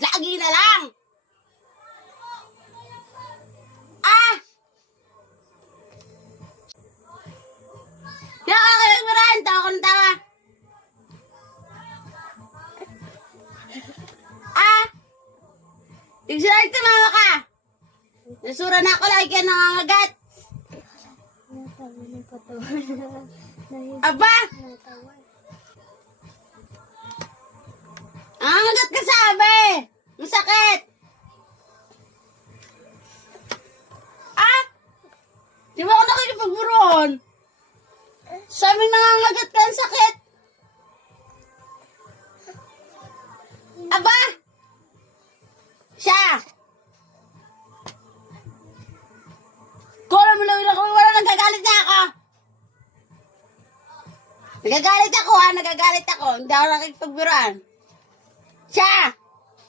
Lagi na lang. Ah! Di ako kakalimutan. Tawa ko ng tawa. Ah! Tigsulat tumama ka. Nasura na ako lagi ka nangangagat. Aba! Nangangagat ka sabi. Masakit. Ah! Di ba ako nakikipagburon? Sabing nangangagat ka ang sakit. Aba! Siya! Kung mo lang ako, wala nagagalit na ako. Nagagalit ako ha, nagagalit ako. Hindi ako nakikipagburuan. Siya!